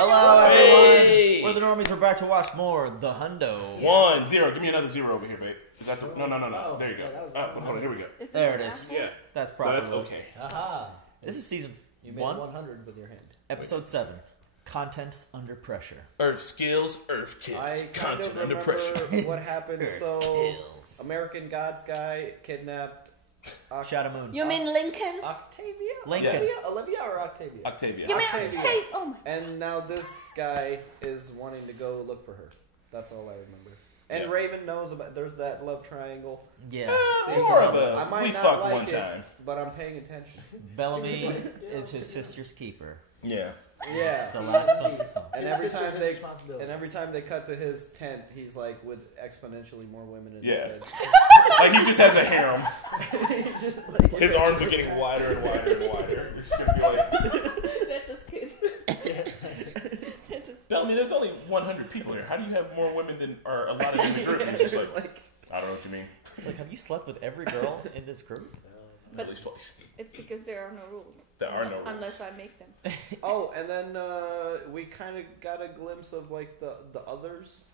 Hello, everyone. Hey. We're the normies. We're back to watch more The Hundo. 1-0. Give me another 0 over here, babe. Is that the... No. Oh, There you go. yeah, Hold on. Here we go. There it is. Yeah. That's proper. That's okay. Aha. This is season You made 1, 100 with your hand. episode 7. Contents under pressure. Earth skills, Earth kills. I kind Content of under remember pressure. what happened. Earth So, kills. American Gods guy kidnapped Shadow Moon. You mean Lincoln? Octavia? Lincoln. Olivia or Octavia? Octavia. You mean Octavia. Octavia? Oh my. And now this guy is wanting to go look for her. That's all I remember. And Yeah. Raven knows about. There's that love triangle. Yeah. More of I a... might We not fucked like one it, time. but I'm paying attention. Bellamy is his sister's keeper. Yeah. It's Yeah. the last one of the song. And His every sister time has they responsibility. and every time they cut to his tent, he's like with exponentially more women in Yeah. his Like, he just has a harem. bed. He's just like, His arms are getting wider and wider and wider. You're just going to be like... That's just good. That's just Bellamy, there's only 100 people here. How do you have more women than are allotted in the group? And he's just like, I don't know what you mean. Like, have you slept with every girl in this group? But- At least twice. It's because there are no rules. There are no rules. Unless I make them. oh, and then we kind of got a glimpse of like the others.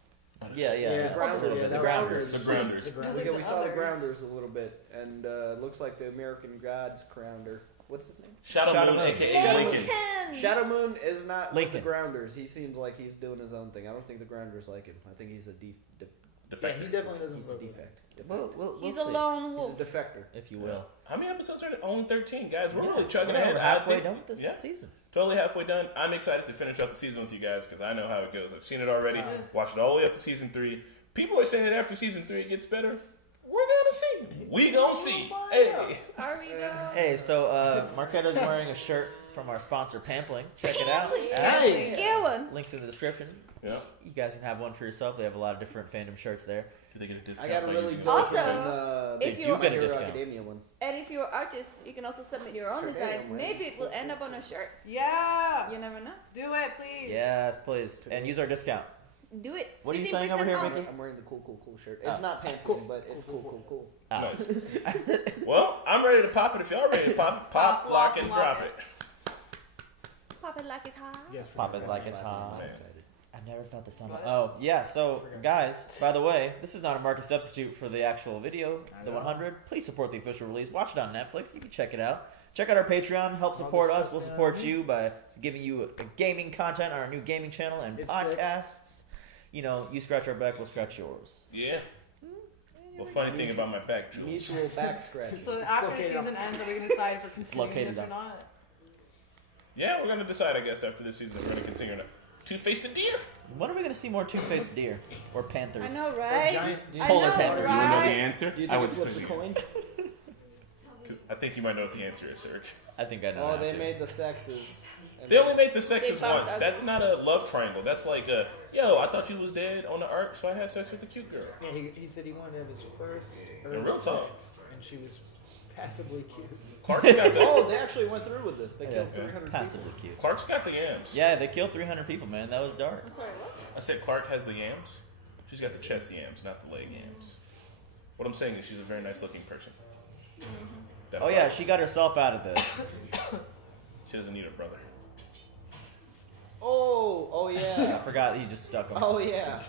Yeah. The grounders. The The grounders. The grounders. We saw the grounders a little bit, and looks like the American Gods grounder. What's his name? Shadow Moon, a.k.a. Lincoln. Lincoln. Shadow Moon is not with Lincoln. the grounders. He seems like he's doing his own thing. I don't think the grounders like him. I think he's a Yeah, Defector. he definitely doesn't he's a vote with defect. We'll He's see, a lone He's wolf. a defector. if you will. How many episodes are there? Only 13, guys. We're Yeah, really chugging we're ahead. halfway I think- done with this yeah, season. totally halfway done. I'm excited to finish out the season with you guys because I know how it goes. I've seen it already. Watched it all the way up to season 3. People are saying that after season 3 it gets better. We're gonna see. We gonna see. Hey. Are we though? Hey, so Marquetto's wearing a shirt from our sponsor, Pampling. Check it out. Nice. Get one. Links in the description. Yeah. You guys can have one for yourself. They have a lot of different fandom shirts there. Do they get a I discount? got a by really using dope this? Also, one. if They you do are get a Hero discount. Academia one. And if you're artists, you can also submit your own For designs. damn, right? Maybe it will end up on a shirt. Yeah. You never know. Do it, please. Yes, please. And use our discount. Do it. What are you saying over here, 15% off. Mickey? I'm wearing the cool shirt. It's not Pantone, but it's cool. Ah. Nice. Well, I'm ready to pop it. If y'all ready to pop, Pop, lock, lock, and lock drop it. it. Pop it like it's hot. Pop it like it's hot. Man. I've never felt the sun. What? Oh, yeah. So, guys, by the way, this is not a market substitute for the actual video, the 100. Please support the official release. Watch it on Netflix. You can check it out. Check out our Patreon. Help support us. We'll support you by giving you a gaming content on our new gaming channel and It's sick. podcasts. You know, you scratch our back, we'll scratch yours. Yeah. Well, funny thing about my back, Jules. Mutual back scratch. So It's after the located season on- ends, are we going to decide if we're continuing located this or on- not? Yeah, we're gonna decide, I guess, after this season. We're gonna continue or not. Two-faced deer. When are we going to see more two-faced deer or panthers? I know, right? giant- I Polar know, panthers. You wanna know the right? answer? Do you I think would it flips a suppose you coin? I think you might know what the answer is, Serge. I think I know. Oh, that they too. made the sexes. and They only made the sexes They bumped once. up. That's not a love triangle. That's like a, yo, I thought you was dead on the ark, so I had sex with the cute girl. Yeah, he said he wanted to have his first In real Earth talk. sex, and she was passively cute. Clark's got the, Oh, they actually went through with this. They Yeah, killed 300 passively cute. Clark's got the yams. Yeah, they killed 300 people, man. That was dark. I'm sorry, what? I said Clark has the yams. She's got the chest yams, not the leg yams. What I'm saying is she's a very nice looking person. That Oh, yeah, fuck. she got herself out of this. She doesn't need a brother. Oh I yeah. forgot he just stuck him. Oh yeah.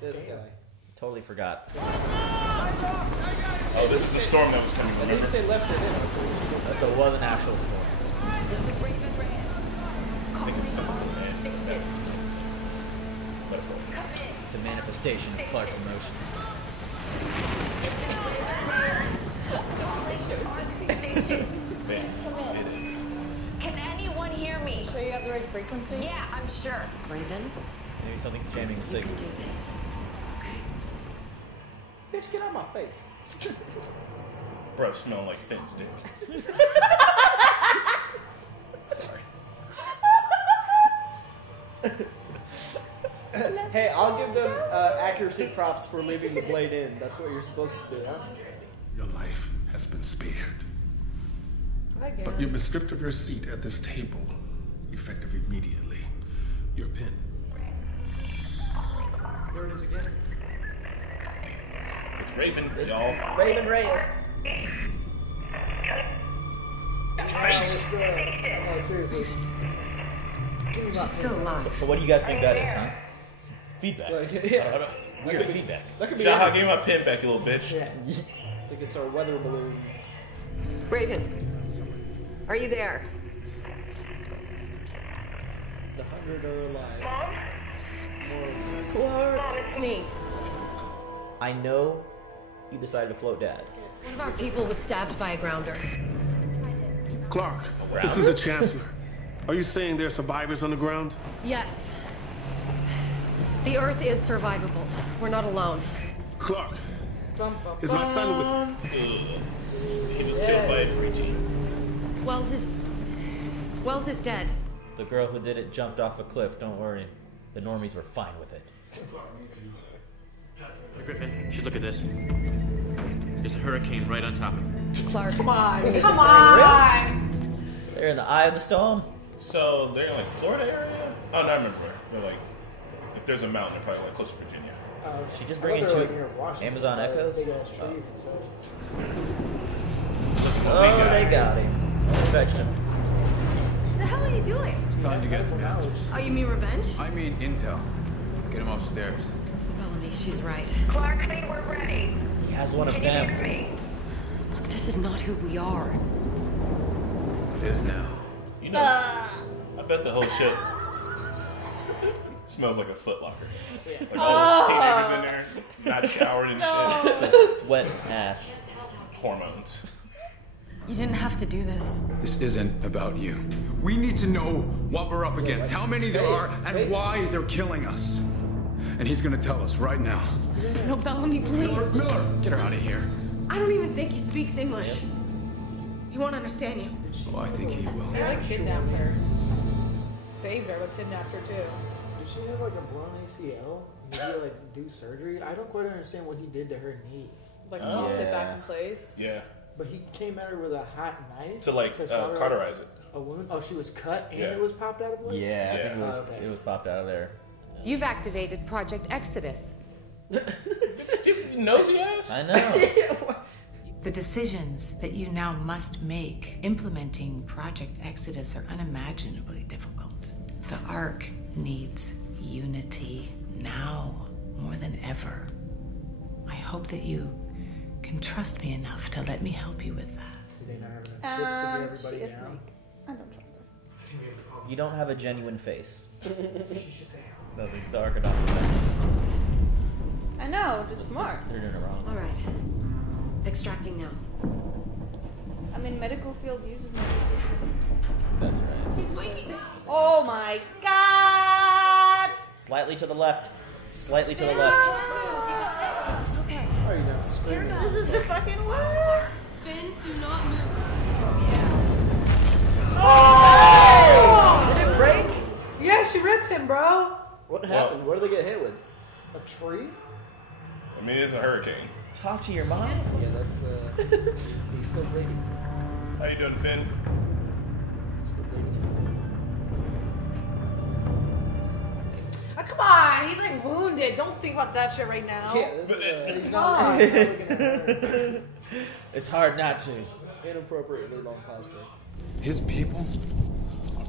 This guy. Totally forgot. Oh, this is the storm that was coming, At remember? least they left it in. So it was an actual storm. I think it's something, man. That was metaphor. It's a manifestation of Clark's emotions. Bam. It is. Can anyone hear me? Sure you have the right frequency? Yeah, I'm sure. Raven, Maybe something's jamming the you signal. can do this. Bitch, get out my face. Breath smell like Finn's dick. Hey, I'll give them accuracy props for leaving the blade in. That's what you're supposed to do, huh? Your life has been spared. I guess. But you've been stripped of your seat at this table, effective immediately. Your pin. There it is again. It's Raven, It's y'all. Raven Reyes. In your face. No, seriously. She's still alive. So what do you guys think that is, huh? Feedback. Like, I yeah. don't know. It's weird feedback. That could be Jaha, anything. give me my pen back, you little bitch. Yeah. I think it's our weather balloon. Raven, are you there? The 100 are alive. More Clark. It's me. I know you decided to float Dad. One of our people was stabbed by a grounder. Clark, this is the Chancellor. Are you saying there are survivors on the ground? Yes. The Earth is survivable. We're not alone. Clark, is my son with you? He was killed by a preteen. Wells is dead. The girl who did it jumped off a cliff. Don't worry. The normies were fine with it. Griffin, you should look at this. There's a hurricane right on top of it. Clark. Come on. They're in the eye of the storm. So they're in like Florida area? Oh, no, I remember where. They're like, if there's a mountain, they're probably like close to Virginia. She just I bringing thought they were, two like, near Washington. Amazon Echoes. Big ass trees and stuff. Oh, they got him. They fetched him. The hell are you doing? It's time to get some answers. Oh, you mean revenge? I mean intel. Get him upstairs. Bellamy, she's right. Clark, I think we're ready. He has one of Can you them. hear me? Look, this is not who we are. It is now. You know, I bet the whole shit smells like a Foot Locker. Like all those teenagers in there, not showered and shit. Just sweat ass. Hormones. You didn't have to do this. This isn't about you. We need to know what we're up against, how many there are, and why they're killing us. And he's gonna tell us right now. No, Bellamy, please. Miller, get her out of here. I don't even think he speaks English. He won't understand you. Oh, I think he will. They like kidnapped her. Saved her, but kidnapped her too. Did she have like a blown ACL? Did he like do surgery? I don't quite understand what he did to her knee. Like Oh. popped it Yeah. back in place. Yeah. But he came at her with a hot knife To like sever cauterize it. a wound. Oh, she was cut and Yeah. it was popped out of place. Yeah, I think Yeah. it was popped out of there. You've activated Project Exodus. You nosy ass. I know. The decisions that you now must make implementing Project Exodus are unimaginably difficult. The Ark needs unity now more than ever. I hope that you can trust me enough to let me help you with that. They not have enough ships to She get is everybody down. Snake. I don't trust her. You don't have a genuine face. No, the Archidopter system. I know, just smart. They're doing it wrong. All right. Extracting now. I mean, medical field uses medical system. That's right. He's waking up. Oh my god! Slightly to the left. Slightly to the left. Okay. Are you not screaming? This is the fucking worst! Finn, do not move. Oh! Did it break? Yeah, she ripped him, bro. What happened? What did they get hit with? A tree? I mean, it's a hurricane. Talk to your mom. Yeah, that's he's still bleeding. How you doing, Finn? Still bleeding. Oh, come on, he's like wounded. Don't think about that shit right now. Yeah, this is He's God. not really gonna hurt. It's hard not to. inappropriately long pause break. His people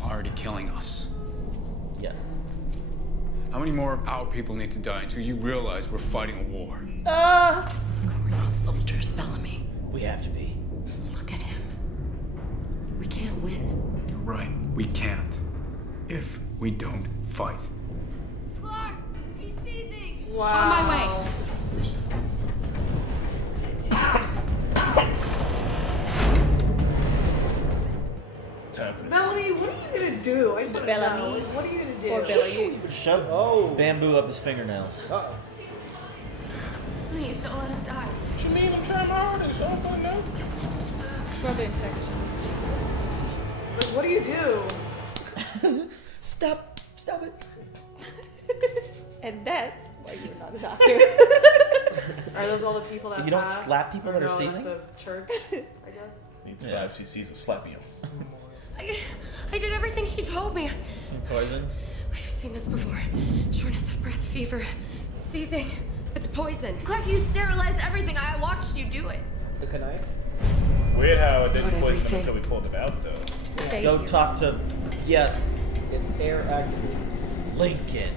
are already killing us. Yes. How many more of our people need to die until you realize we're fighting a war? We're not soldiers, Bellamy. We have to be. Look at him. We can't win. You're right. We can't. If we don't fight. Clark, he's seizing. Wow. On my way. Time for this. Bellamy, what are you gonna do? I just don't know. Bellamy. What are you gonna do? Poor Billy. Shove bamboo up his fingernails. Uh-oh. Please don't let him die. What you mean? I'm trying my hardest. I don't fucking know. Rub infection. Like, what do you do? Stop it. And that's why you're not a doctor. Are those all the people that You don't passed? slap people Or that are no, that's seizing? the church, I guess. Needs Yeah. 5 cc's of slapium. I did everything she told me. Some poison. I've seen this before. Shortness of breath, fever, seizing. It's poison. Clark, you sterilized everything. I watched you do it. The knife? Weird how it didn't Got poison him everything. until we pulled it out, though. Stay Go here. talk to. Yes. It's air activated. Lincoln.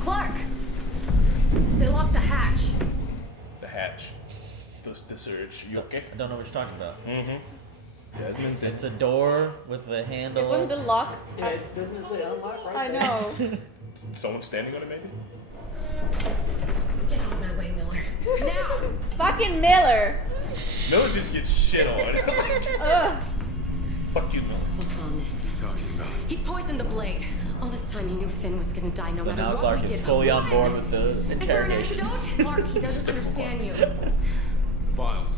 Clark! They locked the hatch. The hatch. The surge. You okay? I don't know what you're talking about. Mm-hmm. Jasmine's It's a door with a handle. Isn't the lock? Yeah, doesn't it say unlock right I there? know. Someone standing on it, maybe? Get out of my way, Miller. Now! Fucking Miller. Miller just gets shit on. Ugh. Fuck you, Miller. What's on this? What are you talking about? He poisoned the blade. All this time he knew Finn was gonna die no So matter now what Clark we is did. fully on What board is with it? the Is there an interrogation. antidote? Clark, he doesn't understand you. Files.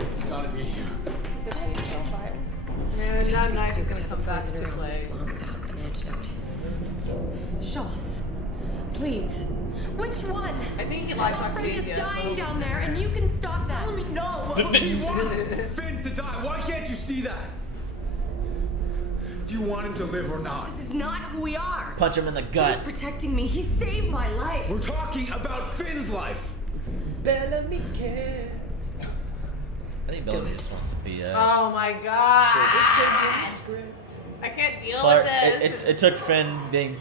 It's gotta be here. Is it really fire? Man, not nice is Stupid gonna to come have a back to prisoner around this play. long without an antidote. Show us. Please. Which one? I think he likes Freddie Octavia. is dying so- down there, and you can stop that. No. He wants Finn to die. Why can't you see that? Do you want him to live or not? This is not who we are. Punch him in the He's gut. protecting me. He saved my life. We're talking about Finn's life. Bellamy cares. I think Bellamy just wants to be Oh my god. I can't deal Clark, with this. it took Finn being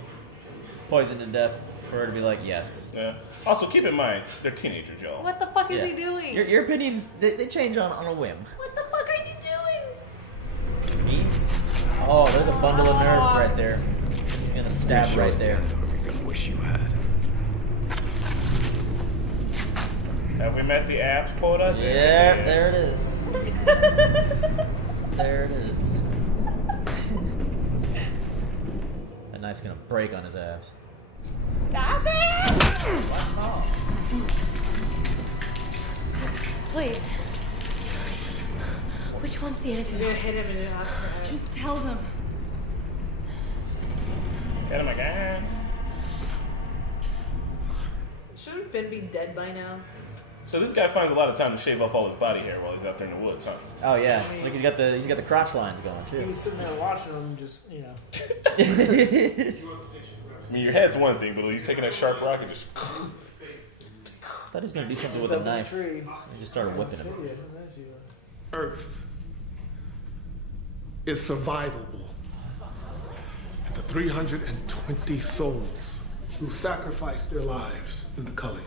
poisoned to death for her to be like, yes. Yeah. Also, keep in mind, they're teenagers, y'all. What the fuck is Yeah. he doing? Your opinions, they change on a whim. What the fuck are you doing? He's... Oh, there's a bundle of nerves right there. He's gonna stab right there. You're gonna wish you had. Have we met the abs quota? Yeah, there it is. There it is. That knife's gonna break on his abs. Stop it! Please. Which one's the You're gonna antidote? hit him in the eye. Just tell them. Hit him again. Shouldn't Finn be dead by now? So this guy finds a lot of time to shave off all his body hair while he's out there in the woods, huh? Oh yeah, look, he's got the crotch lines going He too. was sitting there watching him, just, you know. I mean, your head's one thing, but when you're taking that sharp rock and just... Thought he was gonna do something with a knife. I just started whipping him. Earth is survivable. And the 320 souls who sacrificed their lives in the culling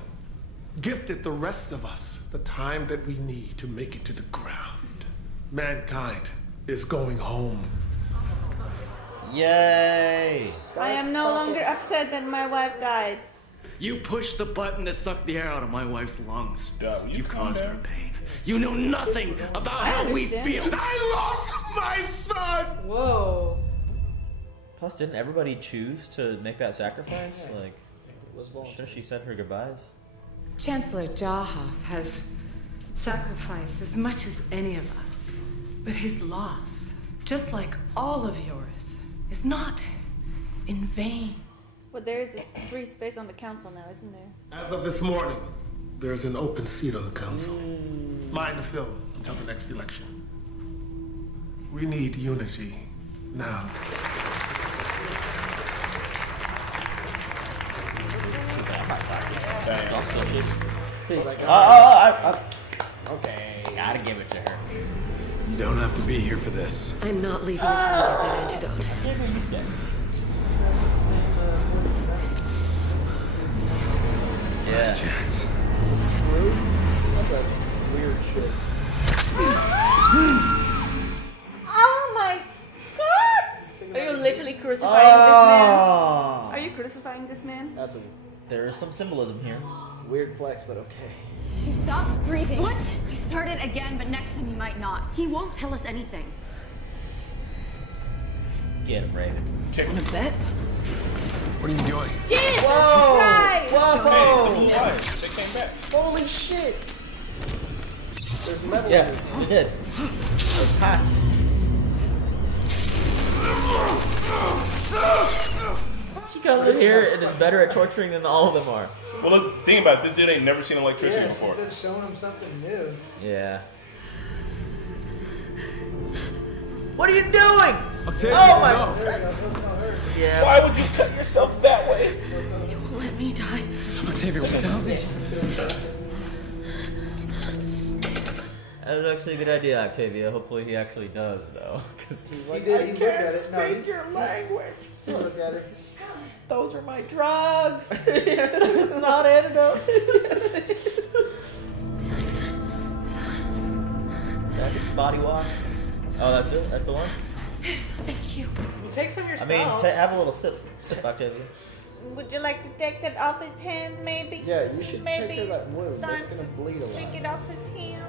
gifted the rest of us the time that we need to make it to the ground. Mankind is going home. Yay! I am no longer upset that my wife died. You pushed the button that sucked the air out of my wife's lungs. Dog, You caused her pain. You know nothing about how we feel. I lost my son! Whoa. Plus, didn't everybody choose to make that sacrifice? Like, sure, she said her goodbyes. Chancellor Jaha has sacrificed as much as any of us. But his loss, just like all of yours, is not in vain. But there is a free space on the council now, isn't there? As of this morning, there's an open seat on the council. Mine to fill until the next election. We need unity now. She's a hot pocket. He's like, Okay, gotta give it to her. You don't have to be here for this. I'm not leaving until I get that antidote. I can't believe you stay. Last Yeah. chance. screwed? That's a weird shit. Oh my god! Are you literally crucifying this man? Oh! Are you crucifying this man? That's a There is some symbolism here. weird flex, but okay. He stopped breathing. What? He started again, but next time he might not. He won't tell us anything. Get him, Raven. Kick him. Bet? What are you doing? Jesus Whoa! Christ! Whoa! They came back. Holy shit! There's metal Yeah, in this. it did. It's hot. She comes in here and is better at torturing than all of them are. Well, look, think about it. This dude ain't never seen electricity Yeah, she before. said showing him something new. Yeah. What are you doing? Octavia, Oh my! no. There you go, he'll tell her. Yeah. Why would you cut yourself that way? You won't let me die. Octavia, what the hell? That was actually a good idea, Octavia. Hopefully he actually does, though. Cause He's like, He did- I he looked can't at it. No, speak he- your language. Look at it. those are my drugs. This is not antidotes. That's body wash. Oh, that's it? That's the one? Thank you. Well, take some I yourself. mean, have a little sip, Octavia. Would you like to take that off his hand, maybe? Yeah, you should take Maybe care of that wound. That's time gonna to bleed a lot. Take it off his hand.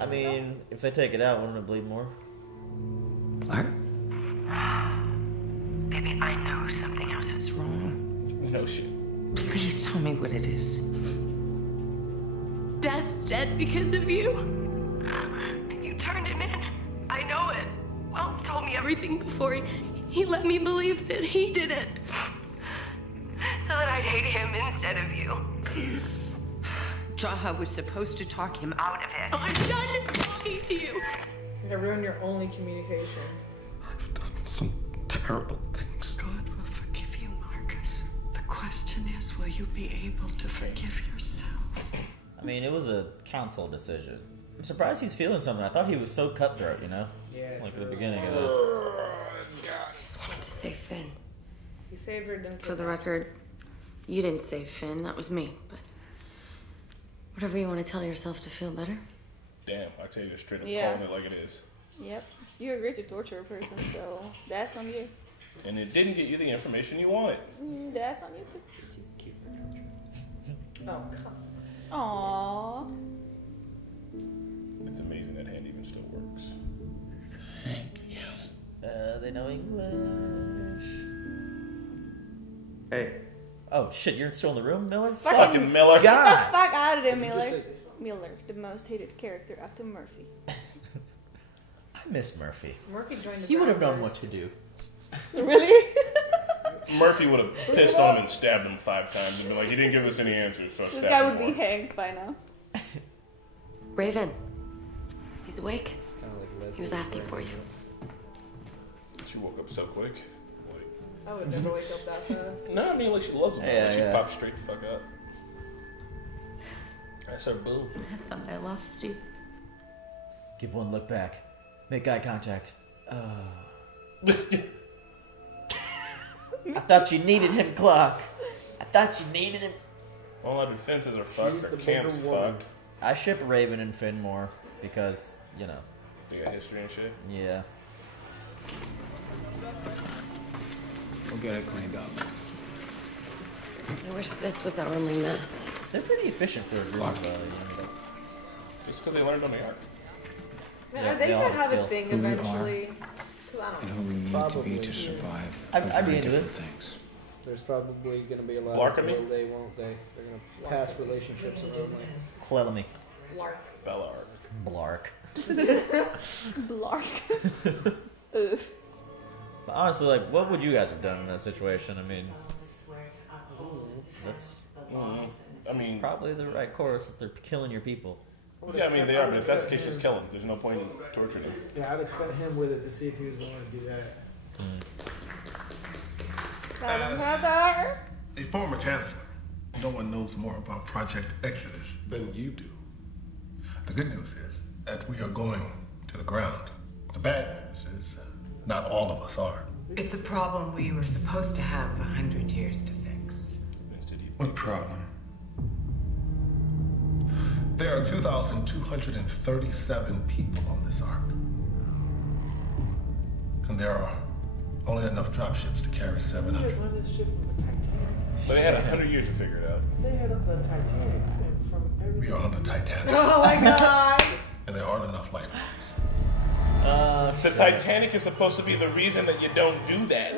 I mean, if they take it out, wouldn't it bleed more? Clark? Baby, I know something else is wrong. No shit. Please tell me what it is. Dad's dead because of you. You turned him in. I know it. Wells told me everything before he let me believe that he did it. So that I'd hate him instead of you. Jaha was supposed to talk him out of it. I'm done talking to you. You're gonna ruin your only communication. Some terrible things. God will forgive you, Marcus. The question is, will you be able to forgive yourself? I mean, it was a council decision. I'm surprised he's feeling something. I thought he was so cutthroat, you know? Yeah. Like at the beginning of this. I just wanted to say Finn. He saved her, didn't For the record, you didn't save Finn. That was me. But whatever you want to tell yourself to feel better. Damn, Octavia straight up Yeah. calling it like it is. Yep. You agreed to torture a person, so that's on you. And it didn't get you the information you wanted. That's on you too. Oh, come Aww. It's amazing that hand even still works. Thank you. They know English. Hey. Oh shit, you're still in the room, Miller? Fucking Miller. Get the God. fuck out of there, Did you just Miller. say this? Miller, the most hated character after Murphy. I miss Murphy. Murphy joined the He would have known Brothers. what to do. Really? Murphy would have pissed on him and stabbed him 5 times and been like, he didn't give us any answers, so I This stabbed guy him would be more. hanged by now. Raven. He's awake. It's kind of like He was asking for you. She woke up so quick. Like, I would never wake up that fast. no, I mean, like, she loves him. Yeah, She yeah. popped straight the fuck up. That's her boo. I thought I lost you. Give one look back. Make eye contact. I thought you needed him, Clark. I thought you needed him. All our defenses are fucked. She's Our the camp's bigger woman. fucked. I ship Raven and Finn more because, you know, They got history and shit. yeah. We'll get it cleaned up. I wish this was our only mess. They're pretty efficient for a group, though. You know, that's, Just because they learned on the arc. Man, Yeah, are they they all gonna have a skill. thing eventually? 'Cause I And don't who we need to Probably. be to survive. I'd are be very into different it. things. There's probably going to be a lot Larkamy? of will they, won't they. They're going to pass relationships around like Clellamy. Lark. Bella arc. Blark. Blark. Ugh. But honestly, like, what would you guys have done in that situation? I mean, that's I mean, probably the right course if they're killing your people. yeah, I mean, they are, but if that's the case, just kill him. There's no point in torturing him. Yeah, I'd have cut him with it to see if he was willing to do that. Brother. A former chancellor, no one knows more about Project Exodus than you do. The good news is that we are going to the ground. The bad news is not all of us are. It's a problem we were supposed to have 100 years to fix. What problem? There are 2,237 people on this ark. And there are only enough dropships to carry You 700. guys learned this shit from the Titanic. But they had 100 years to figure it out. They had up the Titanic from We everything. are on the Titanic. Oh my god! And there aren't enough life forms. The Titanic is supposed to be the reason that you don't do that.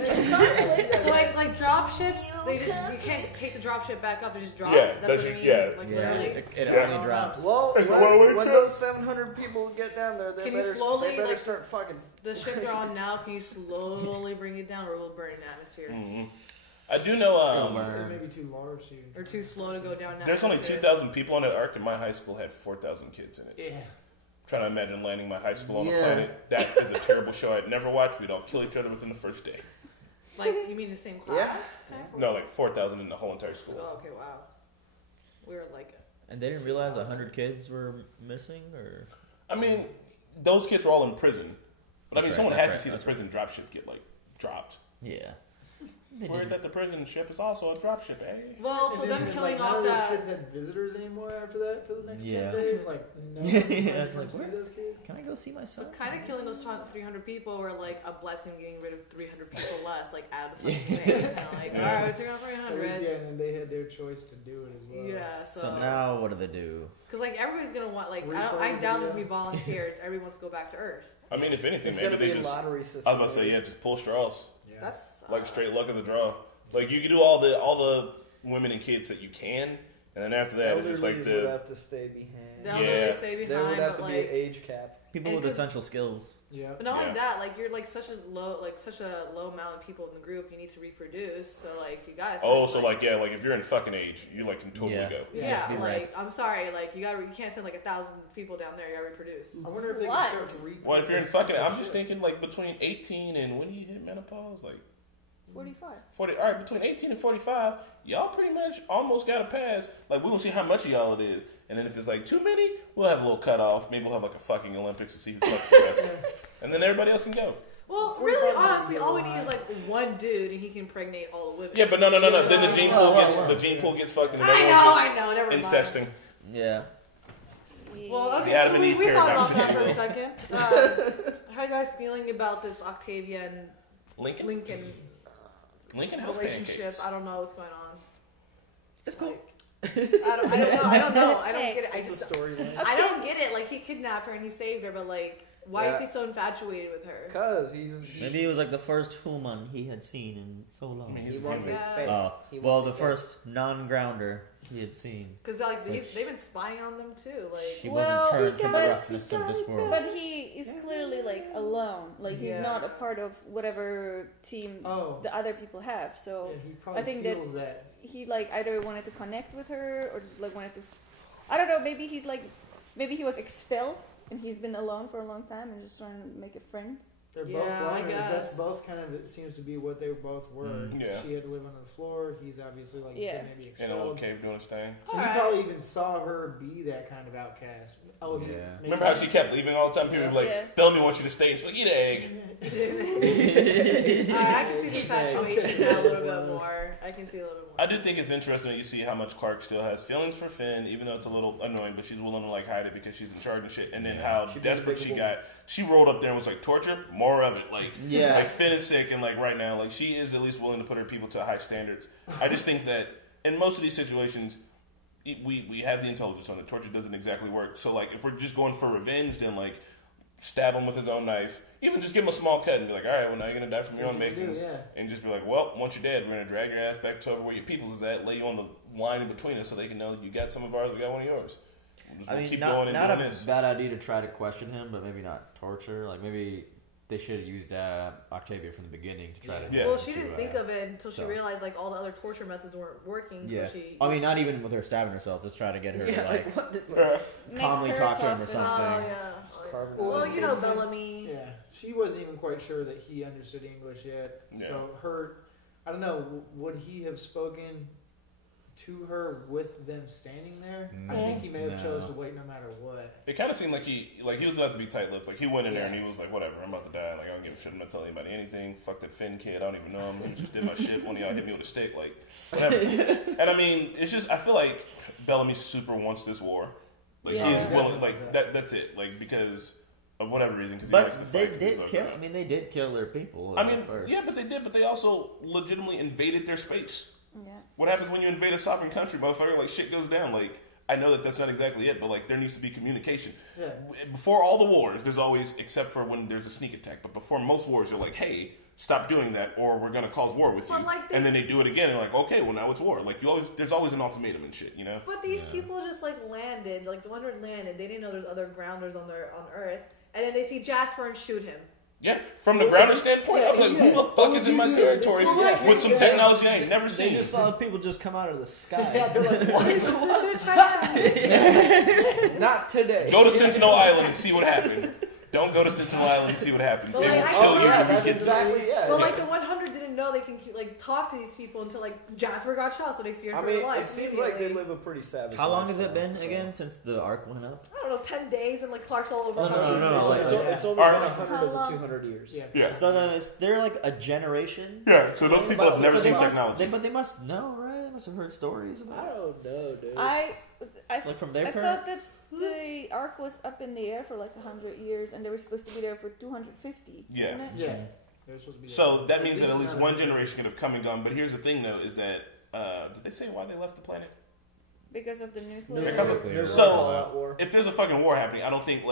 So like drop ships, they just you can't take the drop ship back up and just drop. Yeah, that's that's- what I mean. yeah. Like Yeah, literally. it Yeah. only drops. Well, It's a one-way when trip. those 700 people get down there, they Can you better, slowly, they better like- start fucking. The ship they're on now, can you slowly bring it down, or will it burn in the atmosphere? I do know It may be too large. So Or too slow to go down. in the there's only atmosphere? 2,000 people on that ark, and my high school had 4,000 kids in it. yeah. Trying to imagine landing my high school on a Yeah. planet. That is a terrible show I'd never watch. We'd all kill each other within the first day. Like you mean the same class? Yeah. Kind of? No, like 4,000 in the whole entire school. Oh, okay, wow. We were like. And they didn't realize 100 kids were missing, or I mean, those kids are all in prison. But I mean, someone had to see the prison dropship get, like, dropped. Yeah. Word that the prison ship is also a dropship, eh? Well, so them killing off those that. kids had visitors anymore after that for the next 10 days. Like, no. It's like, see those kids. Can I go see my son? So kind of killing those 300 people were like a blessing, getting rid of 300 people less, like out of the fucking thing. You know, like, all right, we're taking out 300. Yeah, and then they had their choice to do it as well. Yeah. So now what do they do? Because like everybody's gonna want like I doubt there's gonna be volunteers. Everyone wants to go back to Earth. I mean, if anything, It's maybe gonna be they a just. lottery I was system. about to say, just pull straws. Yeah. That's Like straight luck of the draw. Like you can do all the women and kids that you can, and then after that it's just like Elderlies would have to stay behind. The elderly stay behind, There would have but to be an like age cap. People with essential skills. Yeah. But not only that, like you're like such a low amount of people in the group. You need to reproduce, so like you guys. Oh, so like if you're in fucking age, you like can totally go. Yeah, like I'm sorry, like you can't send like 1,000 people down there. You gotta reproduce. I wonder if they can start to reproduce. Well, if you're in fucking, I'm just thinking like between 18 and when do you hit menopause, like 45. 40. All right, between 18 and 45, y'all pretty much almost got to pass. Like we will see how much of y'all it is, and then if it's like too many, we'll have a little cutoff. Maybe we'll have like a fucking Olympics to see who fucks the best, and then everybody else can go. Well, really, honestly, all we need is like one dude, and he can impregnate all the women. Yeah, but no. Then the gene pool gets fucked, and I know. Never mind. incesting. Yeah. Well, okay, The Adam so and Eve we thought about paradox. that for a second. How are you guys feeling about this Octavia and Lincoln House relationship? pancakes. I don't know what's going on. It's cool. I don't know. I don't get it. It's a storyline. I don't get it. Like he kidnapped her and he saved her, but like, why is he so infatuated with her? Because maybe he was like the first human he had seen in so long. I mean, he wants it fake. Well, the first non-grounder he had seen. Because like they've been spying on them too. Like he wasn't turned from the roughness of this world. But he is clearly like alone. Like he's not a part of whatever team the other people have. So he probably I think feels that he like either wanted to connect with her or just like wanted to. I don't know. Maybe he's like, maybe he was expelled and he's been alone for a long time and just trying to make a friend. They're both loners. That's both kind of, it seems to be what they both were. Yeah. She had to live on the floor. He's obviously, like you said, maybe expelled. In a little cave doing his thing. So he probably even saw her be that kind of outcast. Oh, yeah. Remember how she kept leaving all the time? People would be like, Bellamy wants you to stay. And she's like, eat an egg. I can see the infatuation now a little bit more. I can see a little bit more. I do think it's interesting that you see how much Clark still has feelings for Finn, even though it's a little annoying, but she's willing to like hide it because she's in charge and shit. And then how desperate she got. She rolled up there and was like, torture, more of it. Like, like Finn is sick, and like right now, like she is at least willing to put her people to high standards. I just think that in most of these situations, we have the intelligence on it. Torture doesn't exactly work. So like, if we're just going for revenge, then like stab him with his own knife. Even just give him a small cut and be like, all right, well, now you're going to die from your own makings. And just be like, well, once you're dead, we're going to drag your ass back to over where your people's is at, lay you on the line in between us so they can know you got some of ours, we got one of yours. I mean, keep not going and a doing this. bad idea to try to question him, but maybe not torture. Like, maybe they should have used Octavia from the beginning to try to... Well, she didn't think of it until she realized, like, all the other torture methods weren't working, so she... I mean, not even with her stabbing herself, just try to get her to, like calmly talk to him or something. Oh, yeah. Well, you know Bellamy. Yeah. She wasn't even quite sure that he understood English yet. Yeah. So I don't know, would he have spoken to her with them standing there? I think he may have chose to wait no matter what. It kind of seemed like he was about to be tight-lipped. Like he went in there and he was like, "Whatever, I'm about to die. Like I don't give a shit. I'm not telling anybody anything. Fuck that Finn kid. I don't even know him. He just did my shit. One of y'all hit me with a stick. Like whatever." And I mean, it's just I feel like Bellamy super wants this war. Like he's willing. Like that's it. Like because of whatever reason, because he likes to fight. They did kill. I mean, they did kill their people. I mean, yeah, but they did. But they also legitimately invaded their space. Yeah. What happens when you invade a sovereign country, motherfucker? Like, shit goes down. Like, I know that that's not exactly it, but, like, there needs to be communication. Yeah. Before all the wars, there's always, except for when there's a sneak attack, but before most wars, they're like, hey, stop doing that, or we're going to cause war with you. Like and then they do it again, and like, okay, well, now it's war. Like, there's always an ultimatum and shit, you know? But these people just, like, landed. Like, the 100 landed. They didn't know there's other grounders on Earth. And then they see Jasper and shoot him. Yeah, from the grounder standpoint, I'm like, who the fuck is in my territory with some technology I ain't never seen? They just saw people just come out of the sky. They're like, what? Not today. Go to Sentinel Island and see what happened. Don't go to Sentinel Island and see what happened. They will kill you. But when you get like the 100 didn't know know they can like talk to these people until like Jasper got shot, so they feared I for mean, their life. it seems like they live a pretty savage. How long has lifestyle, it been again since the arc went up? I don't know, 10 days, and like Clark's all over. No. It's only been 100 of the 200 years. Yeah. So then they're like a generation. Yeah. So those people have never seen technology. But they must know, right? They must have heard stories about. I don't know, dude. I like from their I parents. thought that the ark was up in the air for like 100 years, and they were supposed to be there for 250. Yeah. Isn't it? Yeah. They're supposed to be So there. that means that at least one generation could have come and gone. But here's the thing, though, is that did they say why they left the planet? Because of the nuclear. So if there's a fucking war happening, I don't think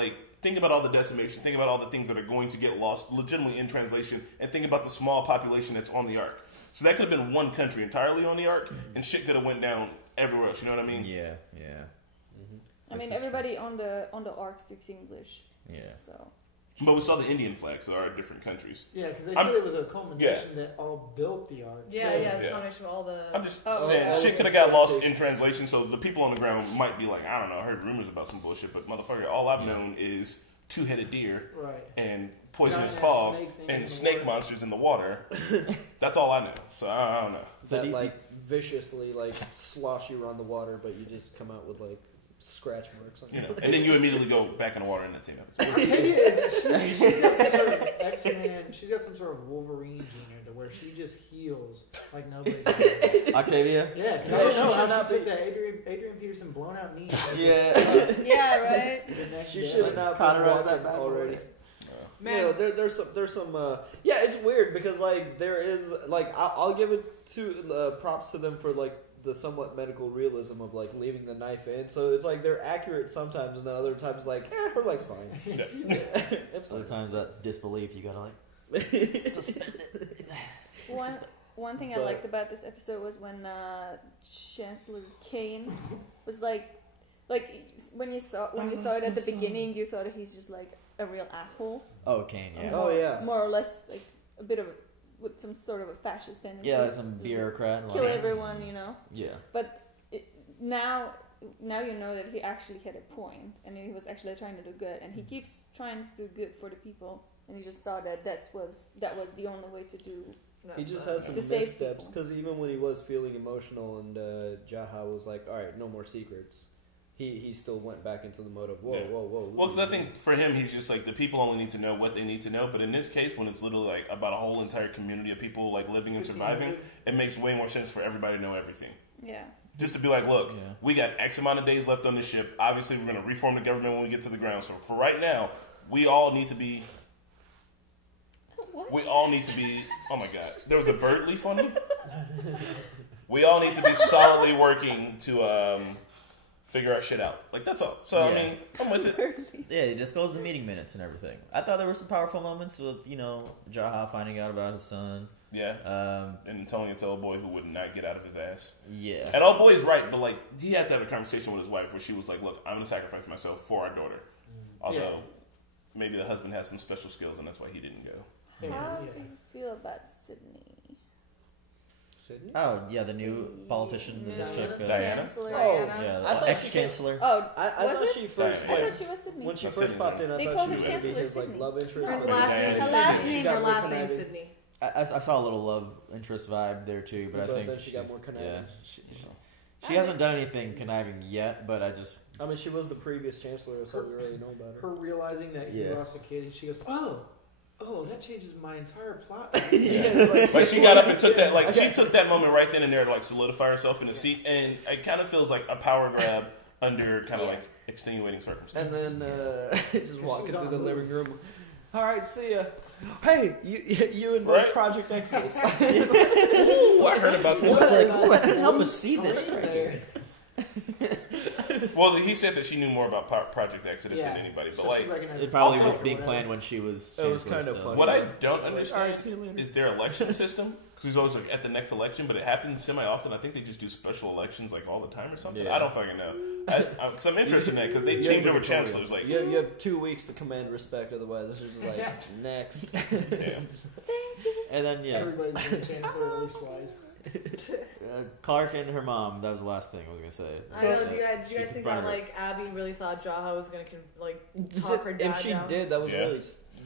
think about all the decimation, think about all the things that are going to get lost legitimately in translation, and think about the small population that's on the ark. So that could have been one country entirely on the ark, and shit could have went down everywhere else. You know what I mean? Yeah. I mean, everybody on the ark speaks English. Yeah. So. But we saw the Indian flags, so there are different countries. Yeah, because they said it was a culmination that all built the ark. Yeah, it's a combination of all the. I'm just saying, shit could have got lost in translation, so the people on the ground might be like, I don't know, I heard rumors about some bullshit, but motherfucker, all I've known is two-headed deer and poisonous fog and snake monsters in the water. That's all I know, so I don't know. That like viciously like slosh you around the water, but you just come out with like scratch marks on and then you immediately go back in the water in that same episode. She's got some sort of X-Men. She's got some sort of Wolverine gene in her to where she just heals like nobody's business. Octavia? Yeah, because I don't know how she took that Adrian Peterson blown out knee. Yeah, right. She should have not cauterized that back already. Man, there's some. Yeah, it's weird because like there is like I'll give it to props to them for like the somewhat medical realism of like leaving the knife in. So it's like they're accurate sometimes, and other times like her leg's fine. It's other times that disbelief you gotta like suspend it. One thing I liked about this episode was when Chancellor Kane was like when you saw it at the beginning, you thought he's just like a real asshole. Oh, Kane, yeah. More or less like a bit of with some sort of a fascist tendency. Yeah, like some bureaucrat. Kill everyone, you know. Yeah. But now you know that he actually had a point, and he was actually trying to do good, and he keeps trying to do good for the people, and he just thought that that was the only way to do. He just has some missteps because even when he was feeling emotional and Jaha was like, "All right, no more secrets," he still went back into the mode of whoa. Well, because I think for him, he's just like the people only need to know what they need to know. But in this case, when it's literally like about a whole entire community of people like living and surviving, it makes way more sense for everybody to know everything. Yeah. Just to be like, look, we got X amount of days left on this ship. Obviously, we're going to reform the government when we get to the ground. So for right now, we all need to be. What? We all need to be. Oh my God, there was a bird leaf on me. We all need to be solidly working to figure our shit out. Like that's all. So I mean, I'm with it. Yeah, it just goes to meeting minutes and everything. I thought there were some powerful moments with Jaha finding out about his son. Yeah. And telling it to old boy who would not get out of his ass. Yeah. And old boy's right, but like he had to have a conversation with his wife where she was like, "Look, I'm gonna sacrifice myself for our daughter." Although maybe the husband has some special skills and that's why he didn't go. How do you feel about Sydney? Oh yeah, the new politician that just took Diana. Yeah, the ex-chancellor. Oh, I thought she first. I thought she was Sydney. When she first popped in, I thought she was going to be his like love interest. Her last name Sydney. I saw a little love interest vibe there too, but I think then she got more conniving. Yeah, she hasn't done anything conniving yet, but I mean, she was the previous chancellor, so we already know about her. Her realizing that he lost a kid, she goes, "Oh, that changes my entire plot." Like she got up and took that. Like she took that moment right then and there to like solidify herself in the seat, and it kind of feels like a power grab under kind of like extenuating circumstances. And then just walking through the living room. All right, see ya. Hey, you involved Project Exodus. Ooh, I heard about this. Help us see this right here. Well, he said that she knew more about Project Exodus than anybody, but like it probably was being planned when she was. It was kind of funny. What I don't understand is their election system. Because he's always like at the next election, but it happens semi-often. I think they just do special elections like all the time or something. I don't fucking know. Because I'm interested in that because they change over chancellors. Like you have 2 weeks to command respect, otherwise it's just like next. And then everybody's been a chancellor at least twice. Clark and her mom. That was the last thing I was gonna say. I know. Do you guys think that like Abby really thought Jaha was gonna talk her dad If she down? did, that was really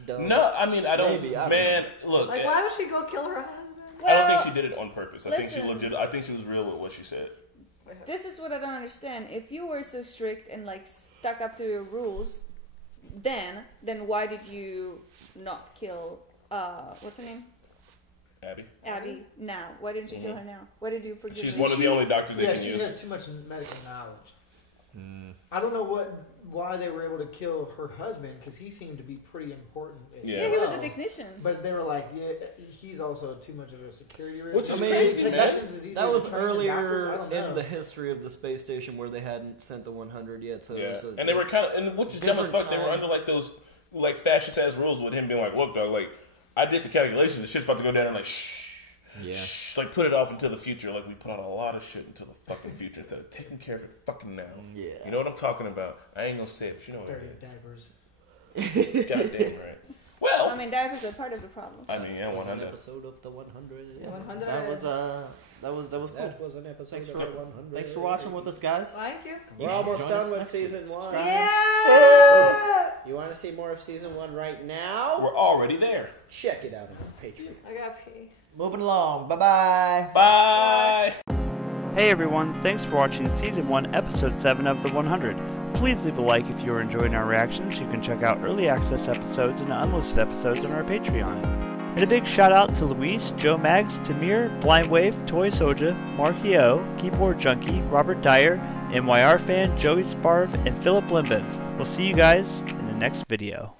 dumb. No, I mean I don't. Maybe, I don't man, know. look. Like, why would she go kill her husband? I don't think she did it on purpose. I think listen. I think she was real with what she said. This is what I don't understand. If you were so strict and like stuck up to your rules, then why did you not kill what's her name? Abby. Now, why didn't you kill her now? Why did you forgive her? She's one of the only doctors they can use. Yeah, she has too much medical knowledge. I don't know why they were able to kill her husband because he seemed to be pretty important. Yeah, he was a technician. But they were like, he's also too much of a security risk. Which is crazy, that was earlier in the history of the space station where they hadn't sent the 100 yet. So and they were kind of, and which is dumb as fuck. They were under like those like fascist ass rules with him being like, look, dog, like I did the calculations. The shit's about to go down. And like, shh. Yeah. Shh, like put it off into the future. Like we put out a lot of shit into the fucking future instead of taking care of it fucking now. Yeah. You know what I'm talking about? I ain't gonna say it, but you know what Dirty diapers. Goddamn right. Well, I mean, diapers are part of the problem. I mean, yeah, 100. An episode of the 100. Yeah. 100. That was cool. That was an episode of the 100. Thanks for watching with us, guys. Thank you. We're almost done with season 1. Yeah. You want to see more of season 1 right now? We're already there. Check it out on Patreon. I got pee. Moving along. Bye-bye. Bye. Hey everyone, thanks for watching Season 1, Episode 7 of The 100. Please leave a like if you are enjoying our reactions. You can check out early access episodes and unlisted episodes on our Patreon. And a big shout out to Luis, Joe Maggs, Tamir, Blindwave, Toy Soja, Marky O, Keyboard Junkie, Robert Dyer, MYR Fan, Joey Sparv, and Philip Limbens. We'll see you guys in the next video.